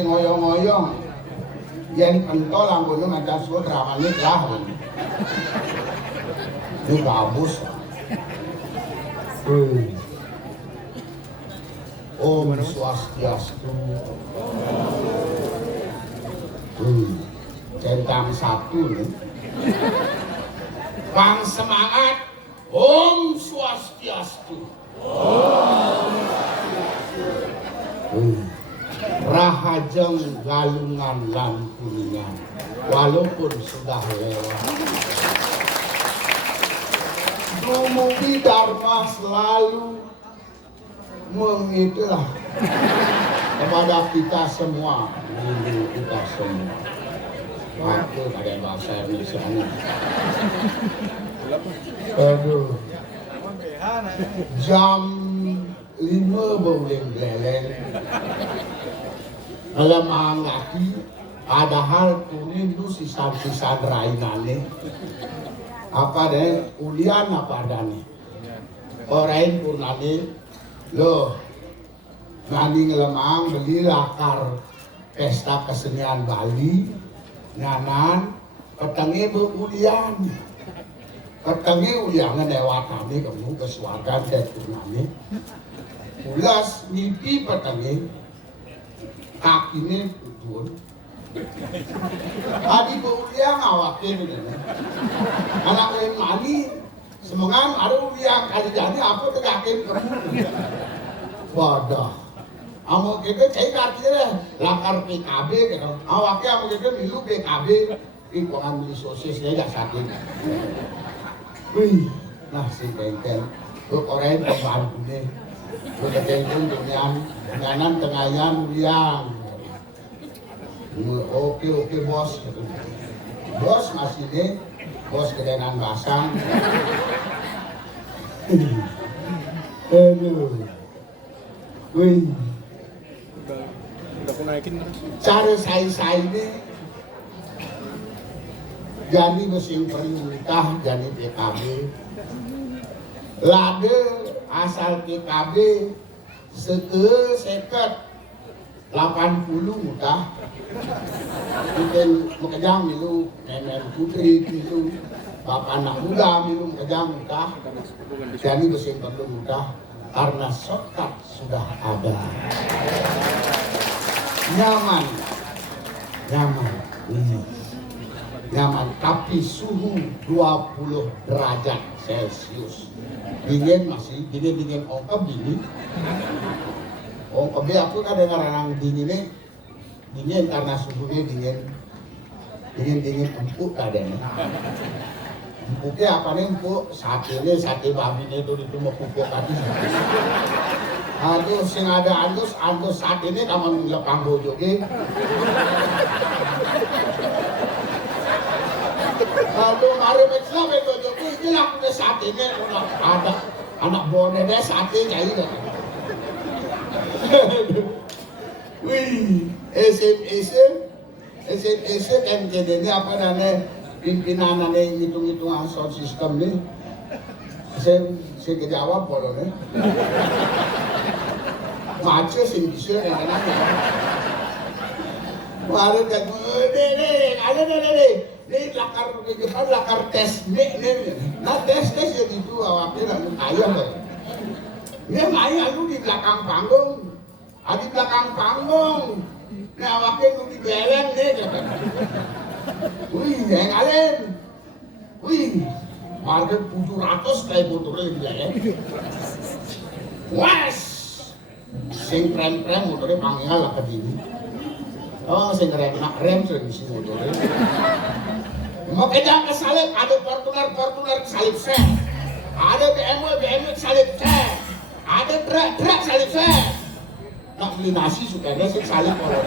sing ngoyong-ngoyong. Yen pentol anggone maca suwet ramane lah. Ini bagus. Om Swastiastu. Centang satu nih. Bang semangat. Om Swastiastu. Rahajeng galungan lan kuningan. Walaupun sudah lewat. Dumugi Dharma selalu mengitulah kepada kita semua, kita semua. Waktu ada bahasa Indonesia ini. Aduh. Jam 5 boleh beleng. Lemah lagi, padahal kuning itu sisa-sisa rainane. Apa deh, ulian apa dane? Orang pun nane, loh, nani ngelemang beli lakar pesta kesenian Bali, nyanan, petangnya berulian. Petangnya uliannya lewatane kamu ke suarga dan turnane. Ulas mimpi petangnya, kakinya putun. Adi berulian awaknya bener. Anak lain mani, semangat ada ulian kali jadi apa tegakin kamu. Wadah. Amo kita cai kartire lakar PKB gitu. Awaknya amo kita milu PKB, lingkungan beli sosis ya sakit. Wih, nah si bengkel, lu korein pembantu nih, lu ketengkun dengan tengayan ulian. Oke bos, bos masih nih, bos kedengan basang. Aduh, wih. Udah aku naikin. Cara saya ini jadi mesin perintah jadi PKB. Lade asal PKB seket 80 mudah. Kita mekejang milu nenek putri milu bapak anak muda milu mekejang mudah. Jadi mesin perlu mudah karena shortcut sudah ada. Nyaman, nyaman, tapi suhu 20 derajat Celcius. Dingin masih, dingin ongkep dingin. Ongkep aku kadang-kadang dinginnya, dingin karena suhunya dingin empuk kadang. Empuknya apa nih empuk? Sate babinya itu mau pupuk tadi. Aduh, sing ada andus saat ini kamu lepang bojoge. Aduh, mari mecah bojoge ini lah punya saat ini ada anak boneh deh saat ini aja. Wih, SMS kan jadinya apa namanya pimpinan ngitung-ngitung sound system nih. Saya kejawab boleh nih. Macet sih bisa yang nanya. Baru kan, ini lakar tes nih. Nah tes ya gitu awaknya nggak ayam deh. Ini ayam lu di belakang panggung, di belakang panggung. Nah awaknya lu di belakang nih. Wih, yang kalian, wih, harga 700 kayak motornya di belakang. Wes. Sing prem motornya panggil lah ke sini. Oh, sing rem sering di sini motornya. Mau kejar kesalip, ada Fortuner kesalip saya. Ada BMW kesalip saya. Ada truk kesalip saya. Nak beli nasi sukanya sing salip orang.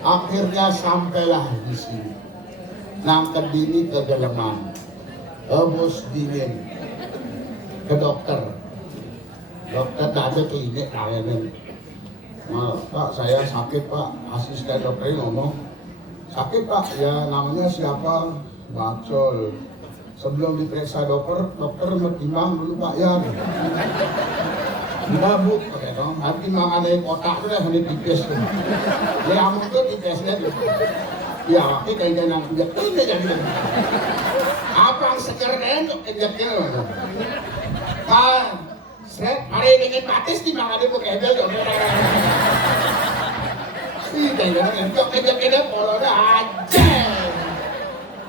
Akhirnya sampailah di sini. Nang kedini kegeleman. Bos dingin ke dokter tak ada klinik layanan. Pak saya sakit pak, asisten dokternya ngomong sakit pak, ya namanya siapa? Bacol. Sebelum diperiksa dokter menimbang dulu pak ya. Enggak bu, nanti mangane kotak tuh yang tipis tuh. Ya amun tuh tipisnya tuh. Ya, ini kayak nang ini jadi. Apa sekarang itu kejaknya? Set, hari ini patis di mangane bu kayak bel Ih, kayak itu kejaknya polanya aja.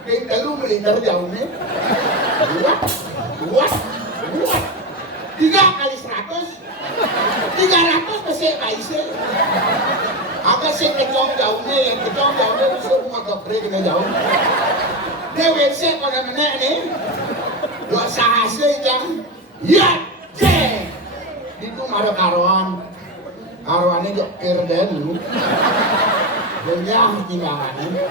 Kayak lu melingkar jauh nih. Buat. 3 kali 100 300 masih kaisa agak sih kecong jauhnya bisa rumah dokter kena jauh dia WC pada menek nih gak sahase jang ya cek itu ada karuannya jokir dan lu banyak timbangannya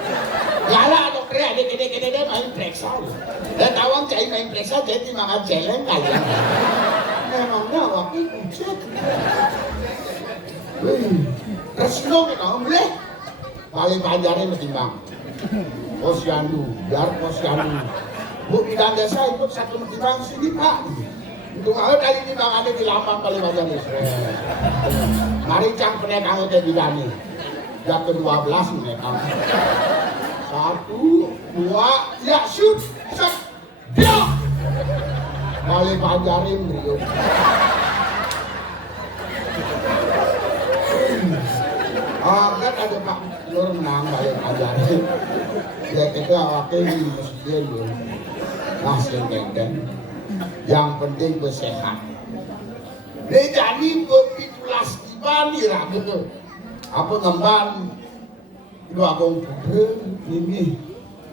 galak dokter ada kede-kede dia main periksa dan tawang cai main periksa jadi timbangan celeng kalian emangnya waktu kucet resno kita boleh paling panjangnya ketimbang posyandu biar posyandu bu bidang desa ikut satu ketimbang sini pak itu mau tadi timbang ada di lampang paling panjang mari cang penekang ke bidangnya yang ke-12 menekang 1, 2 ya shoot shot dia paling panjarin beliau kan ada Pak Nur menang paling panjarin ya kita awaknya di masjid dulu masih kengken yang penting bersehat ini jadi berpitulas dibani ragu apa ngemban itu abang putri ini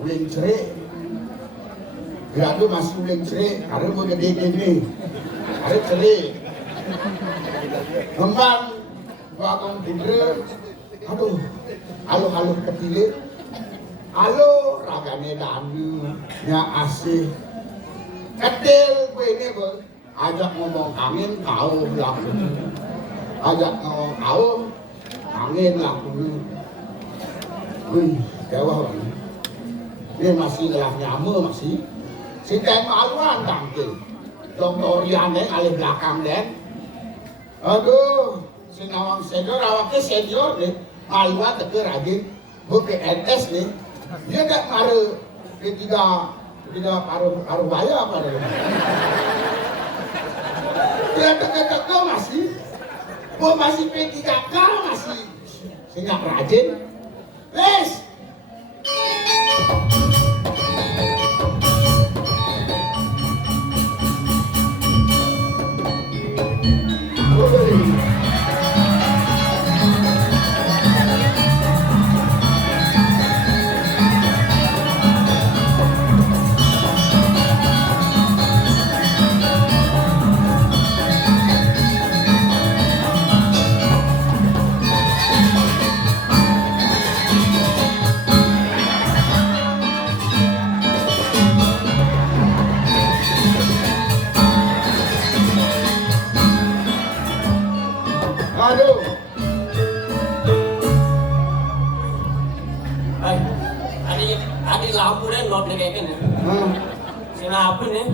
uling cerik ya itu masih uling cerik ada mau gede gini ada cerik ngemban itu abang putri aduh halo ketilik halo ragane danu nya asih ketil gue ini gue ajak ngomong angin kau laku ajak ngomong kau angin laku wih dewa ini masih ngelah nyamu masih si teng maluan tangkil doktorian yang alih belakang den aduh si nawang senior awaknya senior nih maluan teker rajin buke NS nih dia gak ngaruh ketiga paruh baya apa deh dia teke-teke masih P3K masih sehingga rajin les aduh Adi lampu nih not kayak gini. Kenapa nih?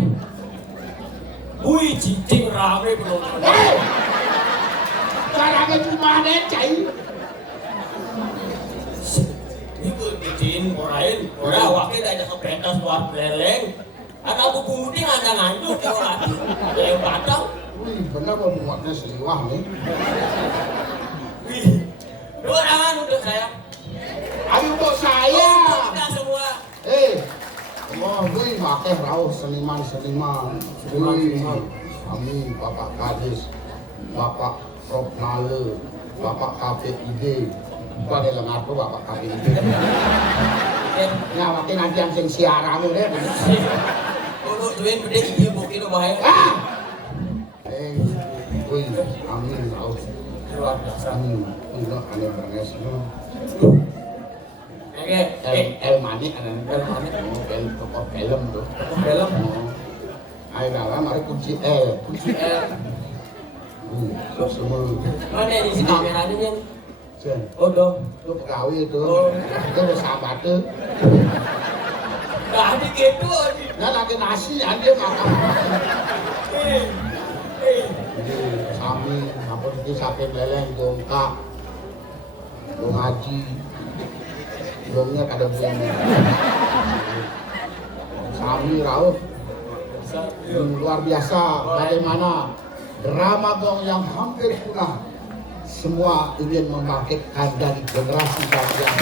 Wih cicing rame belum. caranya cuma cai Itu cicing orang wakil aja ke pentas buat beleng. Ada aku putih ada nganjuk kalau lagi. Yang batang. wih bener mau buatnya seliwah nih Wih, dua tangan untuk saya. ayo untuk saya Kita semua. wah wih makeh rauh seniman wih amin Bapak Kadis Bapak Prof Nale Bapak KPID bukan ada lengar tuh Bapak KPID nah wakil nanti yang sing siaran itu deh Untuk duit gede iya mungkin bahaya. wih amin rauh Luar biasa. untuk aneh bernes Oke, manik el toko film tuh film. ayo dalam mari kunci Kunci L. semua Mana di sini kameranya nih? Sen, Oh dong. itu pegawai itu Oh. itu udah sahabat tuh Nah, di gitu. nah lagi nasi aja makan Eh, Sami, apa iki saking leleng dongkak. Dong ngaji. Dongnya kada bunyi. Sami Rauf. Luar biasa bagaimana drama gong yang hampir punah semua ingin membangkitkan dari generasi kalian.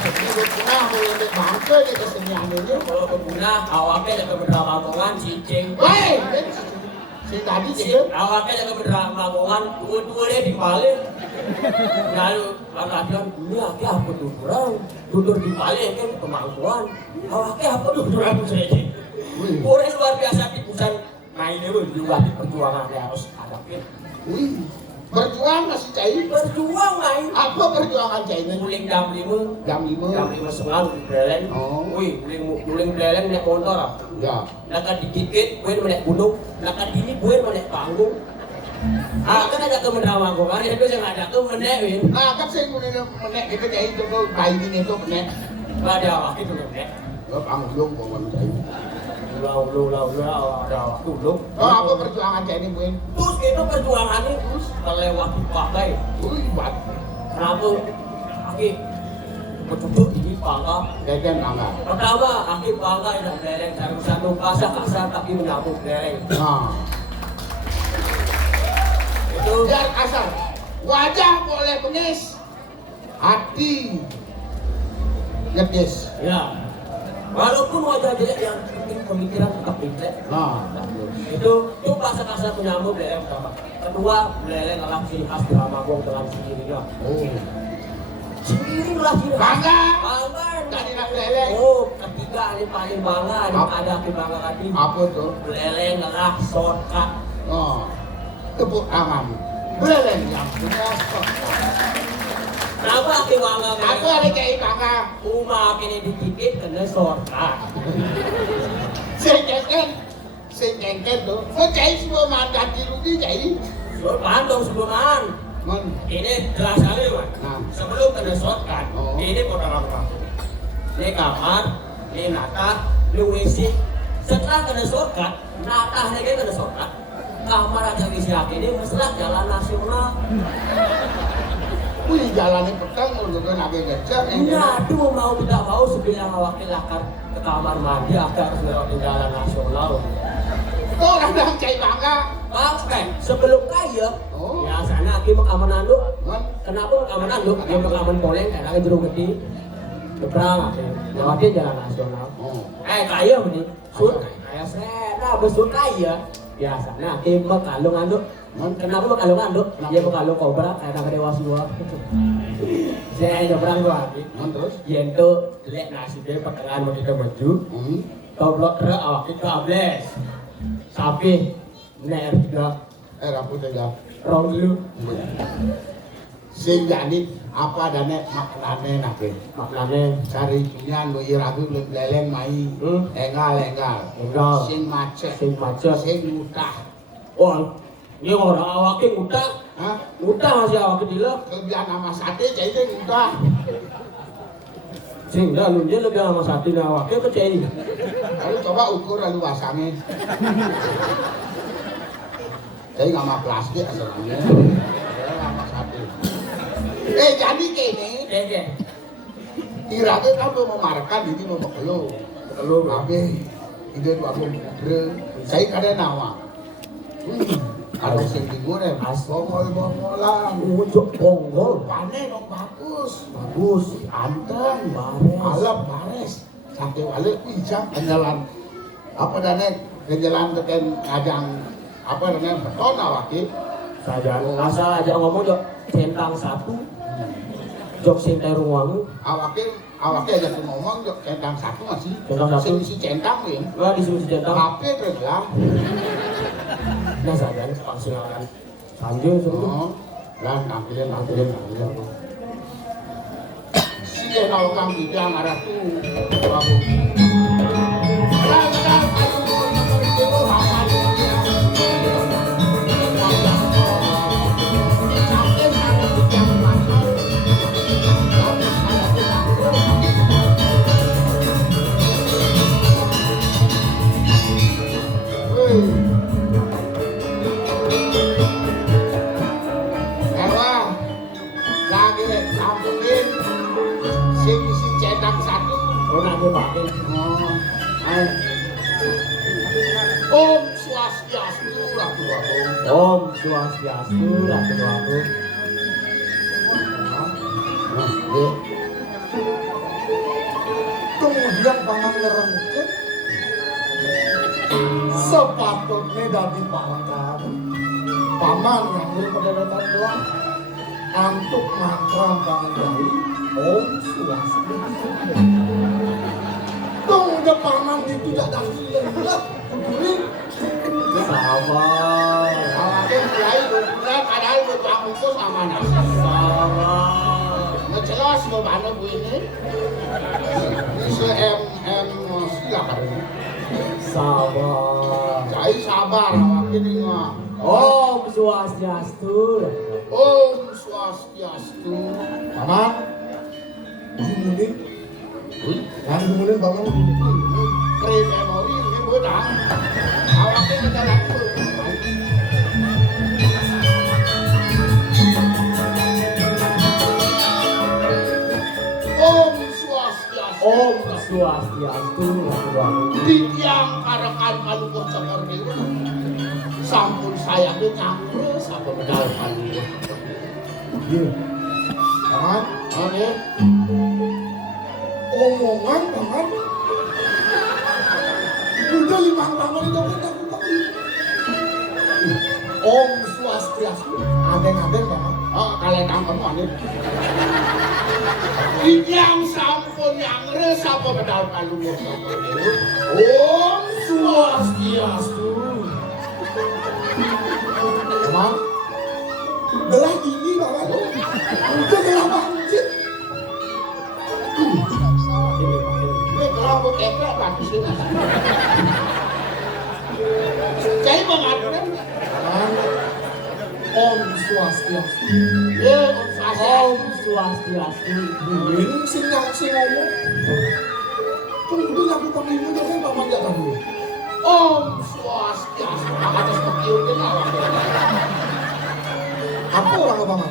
Ini berpunah mulai bangke di kesenian ini. Kalau berpunah awaknya jaga berdrama mongan cicing. Hei, si tadi gitu. Awaknya jaga berdrama mongan dua dia dibalik. Lalu latihan ini aki apa tutur dibalik kan kemampuan. Awaknya apa tutur aku saja. Orang luar biasa tipusan mainnya juga di perjuangan harus hadapin. Wih, berjuang masih cair. Berjuang main. Apa perjuangan cairnya? Muling jam 5. Jam 5. Setengah di beleng. Oh. Wih, muling beleng naik motor. Ya. Nakat dikit, gue naik gunung. Nakat dini gue naik panggung. Kan ada kemendrama gue kan, itu yang ada kemenek. Nah, kan saya menek kita cair itu bayi ini itu menek. Ada waktu itu menek. Lo panggung kok mau cair. Lu ada waktu lu. Oh, apa perjuangan cair ini, Bun? Terus itu perjuangannya terus terlewat dipakai. Wih, bat. Kenapa? Aki bercucuk di pangga. Jajan bangga. Pertama, aki pangga yang beleng cari satu kasar tapi menyambut beleng. Nah, Itu biar kasar. Wajah boleh bengis, hati ngedis. ya. Walaupun wajah dia yang penting pemikiran tetap pintar. Nah, Itu kasar menyambut beleng pertama. Kedua, beleng adalah ciri khas drama gong dengan sendirinya. oh, Sendiri lah ciri khas. bangga. Bangga. Tadi nak leleng. Oh, ketiga ini paling bangga, ini ada aki bangga tadi. Apa tuh? Beleng adalah shortcut. Oh, tepuk tangan. Beleng yang punya stok. Kenapa aki bangga? Aku ada kayak bangga. Uma kini dikit kena shortcut. Saya jengkel tuh. Saya cair semua mandat di rugi cair. Shortcut dong sebelumnya. Man, Ini jelas sekali Mas. Nah. Sebelum kena shortcut, Oh. ini modal apa? Ini kamar, ini natah, ini WC. Setelah kena shortcut, natahnya kan kena shortcut. Kamar aja isi ini masalah jalan nasional. wih jalannya petang untuk nabi gajah. Aduh mau tidak mau sebilang wakil lakar ke kamar mandi agar harus lewatin jalan nasional. Oh, orang cair bangga. Bahkan sebelum kaya, Oh. ya sana aki makaman anduk. Man, Kenapa makaman anduk? Dia makaman poleng karena ke jeruk gede. Keberang, lewatin jalan nasional. oh, Kaya ini, sur kaya sena besur kaya. Biasanya aki makalung anduk. Kenapa makalung anduk? Dia makalung kobra karena ke dewa semua. Saya nyebrang tuh aki. man terus. Yento jelek nasi dia pertengahan mau kita maju. Toblok re awak kita ables. Sapi ner juga Rambut aja. rong dulu. Sing jadi apa dane maknane nabe. Maknanya Cari pinyan lo iragu leleng mai. Engal. Engal. Sing macet. sing macet. Sing utah. Oh, ini orang awaknya utah. Hah? Utah masih awaknya dila. Kelebihan nama sate cair sing utah. Sing dah lu dia lebih sama satu na awaknya kecil. Lalu coba ukur luasannya. Saya nggak mau plastik asalnya. Saya nggak mau sate. Jadi kene. Oke. Iraga kan mau memarkan ini mau bekelo. Bekelo babe. Ide dua puluh. Saya kada nawa. Kalau sing digoreng, bongol-bongolan. Ujuk bonggol. Panen dong bagus. Bagus. Anteng, Bares. alam bares. Sampai wale bijak kenjalan. Apa dane kenjalan teken ngajang apa namanya beton awake. Saja asal aja ngomong jok centang satu. Jok centang ruang. Awake aja tuh ngomong jok centang satu masih. Centang satu. Si centang ya. Wah disuruh centang. HP terus lah. Nah saja pangsilan. Sanjung semua. Oh, lah nampilin. Si naukang bidang arah tuh. sampein sing cetak satu. Oh, nak batin. Oh, ayo. Om Swastiastu Ratu Agung. Om Swastiastu Ratu Agung. Kemudian paman ngerengket sepatutnya dadi pangkat paman yang berpedaletan doang antuk mangkram pangan dari Om Swastiastu. Kemudian paman itu tidak dadi lembut kuduri Sabar. Awakin kiai berbulan padahal berbangunku sama nasi. Sabar. Nggak jelas mau mana bu ini. Bisa silakan. Sabar. Kiai sabar awakin ini mah. Om Swastiastu. Om Swastiastu. paman gumunin kan gumunin paman Pre-memori ini budang. Awakin kita laku. Om Swastiastu. Om Swastiastu Ratu Agung. Di tiang karakan Palukuh Cokor Biru sampun saya nyangkru sampai medal Palukuh. iya paman Oke. omongan paman udah limang paman itu kan Om Swastiastu adeng-adeng paman Oh, kalian nangkep mana? Di tiang sampun nyangkru sampai medal Palukuh Cokor Biru. Om Swastiastu. paman gelah ini paman udah gelah banjir Ini pakai. Ini kalau aku keplek bagus ini. Jadi mengatakan, paman Om Swastiastu ya Om Swastiastu. Om Swastiastu. ini sing ngomong kemudian aku panggilmu jadi paman jangan dulu Om Swastiastu. Atas kekiun kenal. apa orang paman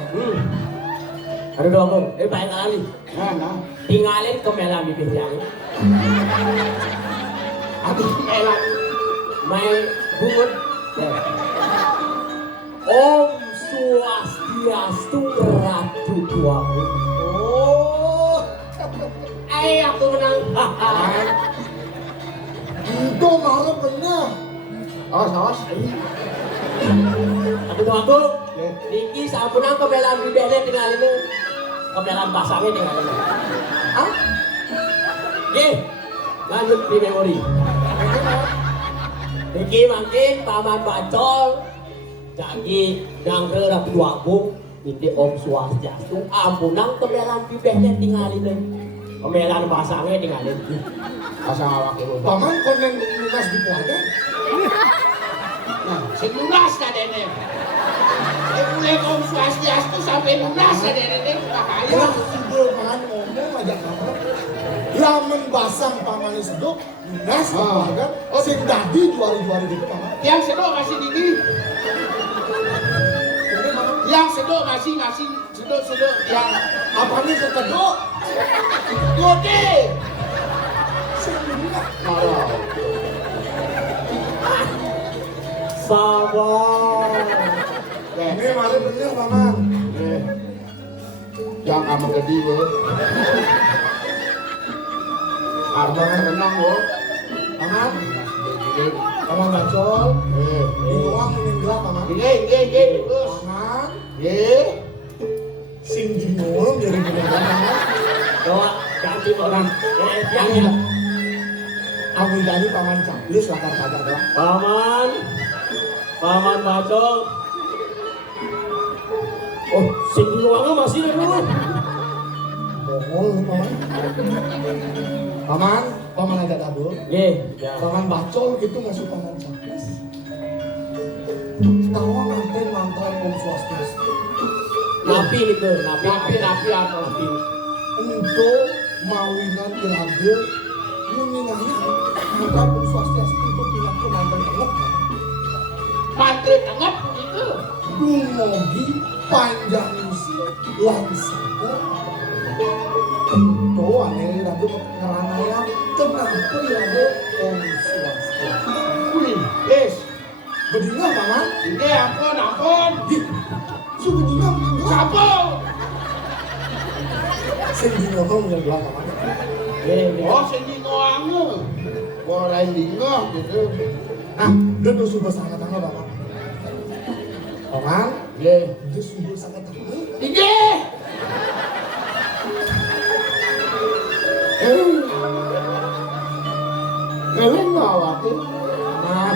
Aduh dong, baik kali. Mana? Tinggalin ke melam bibir jari. Aduh melan. Main bungut. Om Swastiastu Ratu Agung. oh Aku menang. itu malah bener Oh, sawas. Aku tuh Niki sampunang ke melam bibirnya tinggalin. Ke melam pasangnya tinggalin. ah Oke, lanjut di memori. Niki makin paman bacol, jadi nyangre Ratu Agung, ini Om Swastiastu, ampunang kemelan pibehnya tinggalin, kemelan pasangnya tinggalin. Pasang awak ibu. paman konen lunas di keluarga Nah, selunas kan ini. Mulai Om Swastiastu sampai lunas kan ini. Sudah kaya. ya sudah paman ngomong aja paman lamen basang paman seduk lunas di keluarga sing dadi juari-juari gitu paman Yang sedok masih didi. jadi paman Yang sedok masih sedok yang apa nih sekedok gede. sing lunas Marah. Sabar. ini malah bener paman Yang kamu gede loh. Abang renang loh. paman paman bacol di ruang meninggal paman Gede, terus. paman Gede. sing bingung jadi beneran paman Doa ganti orang. Yang ya. Amin tadi paman caplis lakar kagak doang Paman bacol. Oh, sing di ruangnya masih ada dulu. bohong lu paman paman ada double Ye, ya. paman bacol gitu masuk paman caplis tawa nganten mantan Om Swastiastu Napi itu, napi. Napi atau Napi. untuk mawinan ilagel meninanya bukan Om Swastiastu untuk bilang ke mantan tengah Pantri tengah itu. dumugi panjang usia langsung tuh aneh lagu ngeranaya kenapa ya ada Om Swastiastu. Wih, Des. Bedina paman? Ini ampun. Su bedina bedina. Siapa? Sing dina yang bilang paman. Oh, sing ngoange. Ora dingo gitu. Nah, dia tuh sudah sangat tangga paman. Paman, Nggih. dia sudah sangat tangga. Nggih. Ngeleng awake. Paman,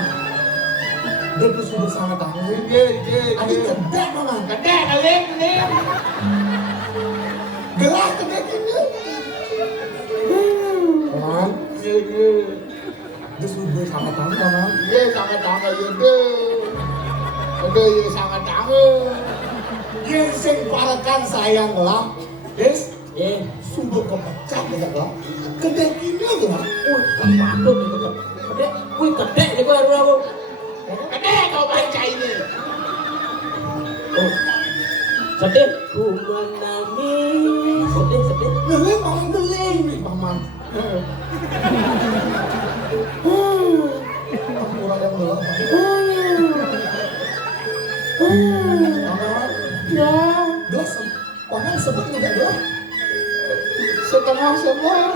dia tuh sudah sangat tangga. Nggih. Adi kedek paman. Kedek ngeleng. Gelah kedek ini. Paman, Nggih. dia sudah sangat tangga paman. Nggih, sangat tangga yede. Aduh, sangat tangga. Yang sing parekan sayang lah. Des, sungguh kepecah ya lah. Kedek ini lah. Patut itu kan. Kedek, wih kedek nih gua harus. Kedek kau baca ini. Sedih, ku menangis. Sedih. Ngeleng paman ngeleng nih paman. Aku orang yang ngeleng paman. Ya, Gelas, paman sebut tidak gelas. setengah sebel.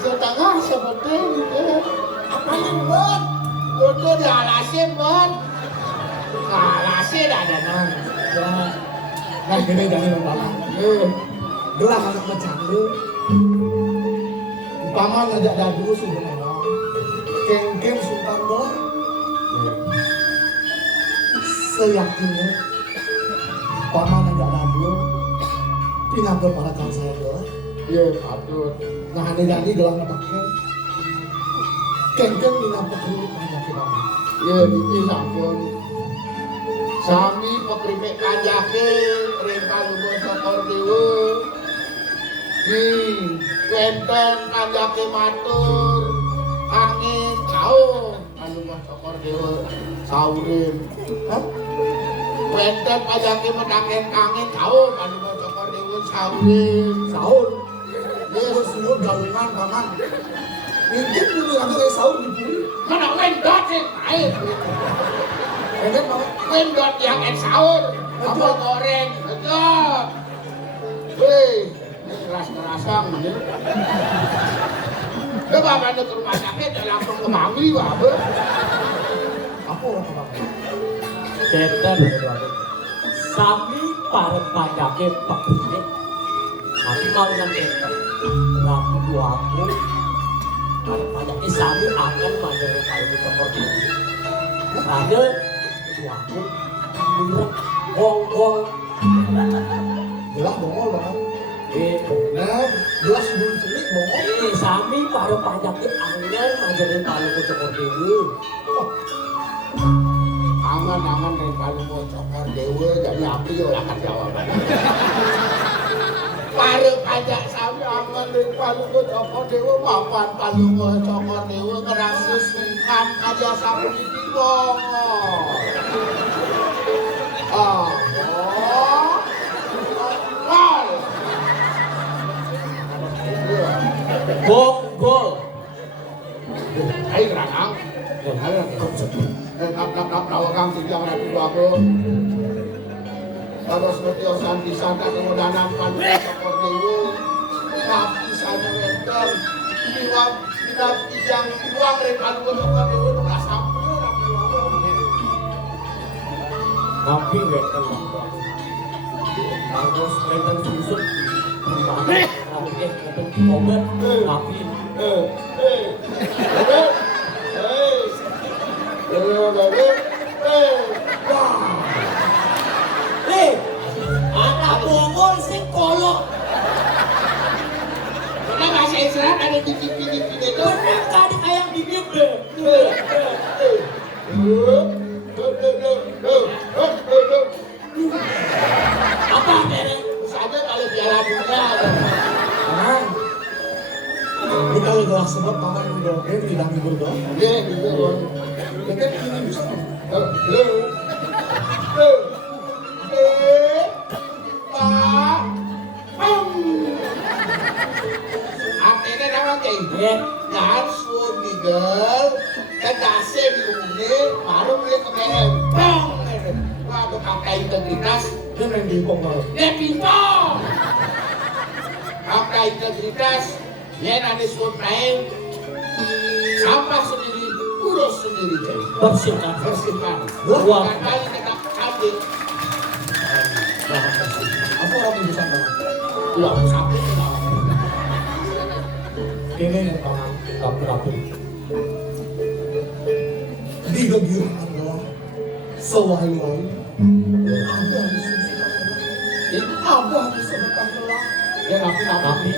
Setengah seperti gitu. Apa yang buat? Itu dialasin, Bon. Alasin ada nang. Nah gini jadi paman. Gelas anak bercanda. Paman ngajak dadu sebenarnya. Keng sultan gelas. Seyakinnya paman ngajak dadu. Pindah berparakan saya gelas. Iya, patut. Nah ini gelas pakai. Keng minat pekerjaan banyak paman. Iya, ini sampun. Sami pekripik kanjake ring kalunggo sokor dewa. Di wenten kanjake matur. Angin taun kalunggo sokor dewa saurin. Hah? Wenten kanjake medaken angin taun kalunggo sokor dewa saurin. Sahur. Yes, suruh galungan paman. Mungkin dulu lagi kayak sahur di bumi. Mana wendot sih? Ayo. Kan paman? Wendot yang sahur. Apa goreng? Betul. Wih, ini keras-kerasan ini. Coba bantu ke rumah sakit, langsung ke Mangli, Babe. Apa orang paman? Setan sami pareng pandake pekune. Tapi mau nang setan. Rabu duaku. Pareng pandake sami akan mandiri kalau keperdi. Ada duaku. Wong. Gelas bongol paman. Nah, gelas sebelum celik bongol. Sami pareng pandake angel mandiri kalau keperdi. Angan-angan dari Palungo Cokor Dewa jadi api olah kan jawaban. Pare pajak sami angan dari Palungo Cokor Dewa papan Palungo Cokor Dewa ngerasa sungkan aja sapu di bongol. Bonggol. Ayo geranang. Nap nawakang tigang ratu bago. Terus ngetio santi santa kemudanan Palungo Cokor Dewa. Napi saja wenten. Dinap tigang uang dari Palungo Cokor Dewa nggak sampai napi uang. Nabi weten bagus weten susut nabi weten obat nabi anak bongol sing kolok Karena bahasa Israel ada dikit-dikit itu. bener tadi kayak bibir deh apa beres Saja kalau Piala Dunia. Paman. Ini kalau gelas sebab paman udah tidak ngibur doang. Iya, gitu. Kan ini bisa. Nggih. Jangan suun nigel, kedase diumumnya, baru beli kemana, bang. Waduh kakak integritas, Dia main pingpong malah. dia pingpong. Kakak integritas, dia nanti suun main, sampah sendiri, urus sendiri jadi. Bersihkan. Bersihkan. Buang. Bukan kali kita kambing. Apa orang yang bisa banget? Buang sapi kita. Ini yang tangan rapi-rapi. Di gegiran adalah sewai-wai. Ada di susu ada di sebelah belah. Ya rapi.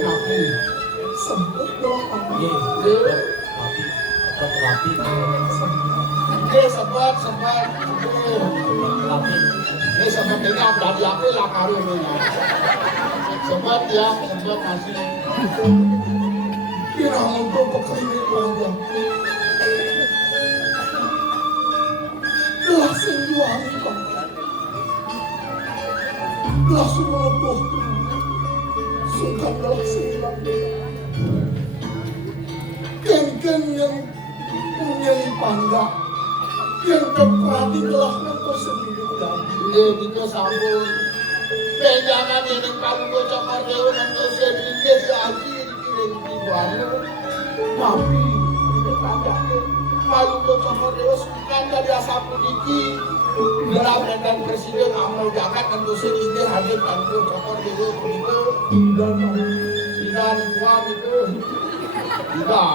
Sempet belah apa? Nggih. Dia Rapi. sempat. Rapi. Ini sepertinya dari aku lah kali ini ya. Sempat masih. Kira untuk pekerjaan keluarga. Belah sing dua hari Pak. Belah semua buah suka belah sembilan. Ken yang punya pangga yang keperhati belah nanti sendiri dan Ini kita sambung. Penjangan ini kalau gue cokor dewa nanti sedikit lagi dikirim di Bandung. Tapi kalau gue cokor dewa sukan dari asap diki. Dalam dan presiden amal jangan tentu sedikit hadir kalau gue cokor dewa begitu. Dan buat itu tidak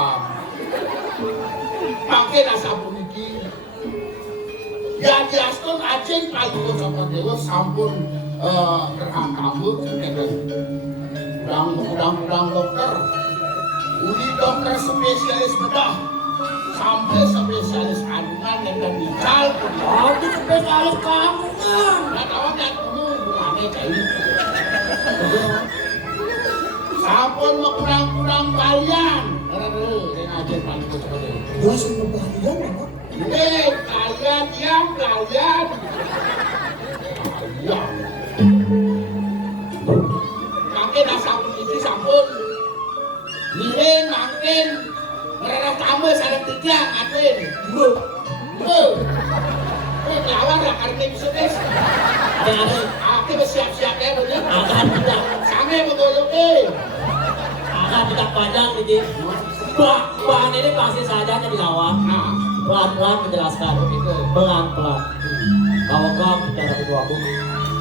pakai asap diki. Ya diaskun acing kalau gue cokor dewa sampun gerham kamu udang dokter uli dokter spesialis bedah sampai spesialis kandungan dan bical Aku spesialis kamu kan. nggak tahu kan kamu hubungannya kayak sampun kurang kalian yang aja paling kecil belah semua bahagia Pak. kalian diam kalian makin asam ini sampun miring makin mereka tambah sadar tiga ngapain lawan lah karena bisa des aku bersiap-siap ya bener Akan tidak. sange betul Akan tidak panjang gitu. Bahan ini pasti saja dilawak. nah Pelan-pelan menjelaskan. Pelan-pelan. Kalau kau bicara berdua aku,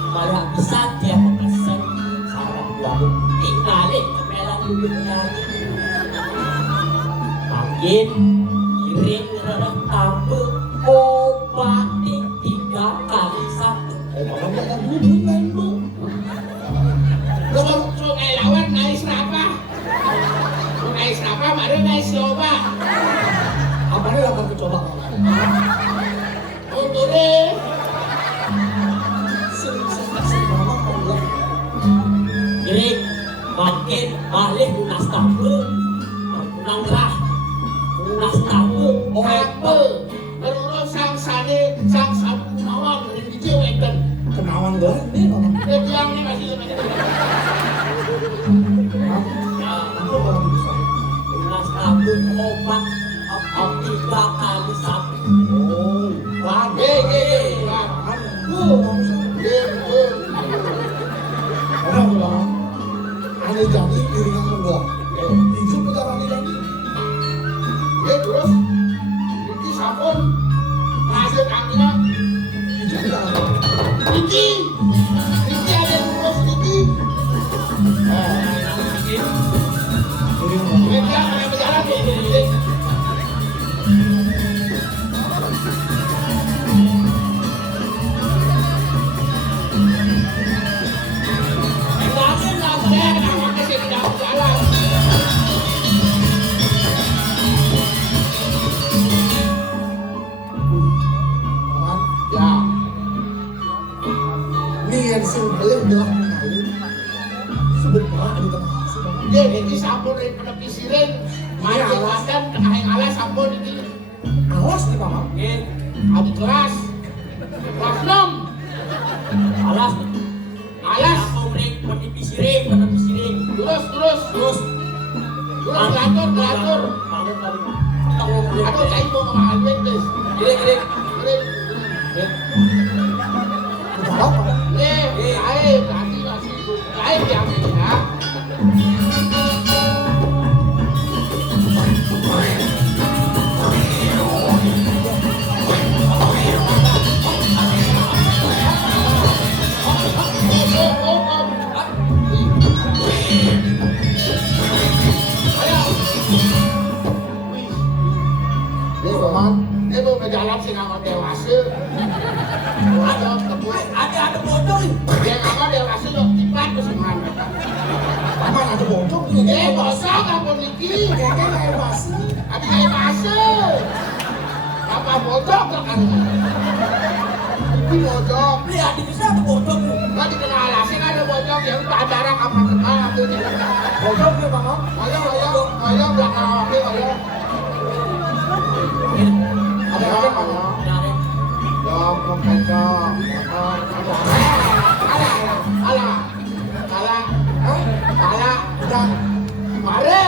malah bisa dia pesan sama berdua aku. Tinggalin kemelang dulunya. Makin kirim rereh tambah obati 3 kali 1. Orang yang ada hubungan Bu. sungai lawan ngais apa ngais apa mari ngais loba Apa ini akan dicoba? untune Sering mama kalau bilang Jadi makin balik lunas tambah. Kurang gerah. Lunas tambah. apa terus sang satu mawon dari hijau enten kenawan gelar ini Mama. dia bilang nih masih Aku kalau bisa. Lunas tambah obat 3 kali 1. Oh, Ane jadi piringan kedua. Hijau pejalan jadi. terus iki sampun hasil kangina Hijau pejalan. iki ada terus iki Piringan. media yang berjalan ini Nian sing beli adalah mengalir. Sebenarnya di tengah hasil. dia ini sampun dari penepisirin mati wasan tengah yang alas sampun ini Awas nih Mama. adik kelas 6 Alas. alas Aku beri penipis siring. terus Gelatur. Aku saya mau mengalami guys. Gini. Udah apa? Air, nanti masih air yang ini ya. Dia mau berjalan sih nama dewasa. Ada bocor nih. Dia nama dewasa dok tipat ke semuanya. Paman ada bocor nih. Bosok apa niki? Kayaknya kayak basi. Ada kayak basa. Apa bocok kan? Ini bocok. Lihat di sana ada bocor nih. Nggak dikenal alasin ada bocok yang pacaran kapan kenal tuh. Bocor nih paman. Ayo belakang wakil ayo. Ada apa ayo? Dok, kecok. Ala. Dan Mare.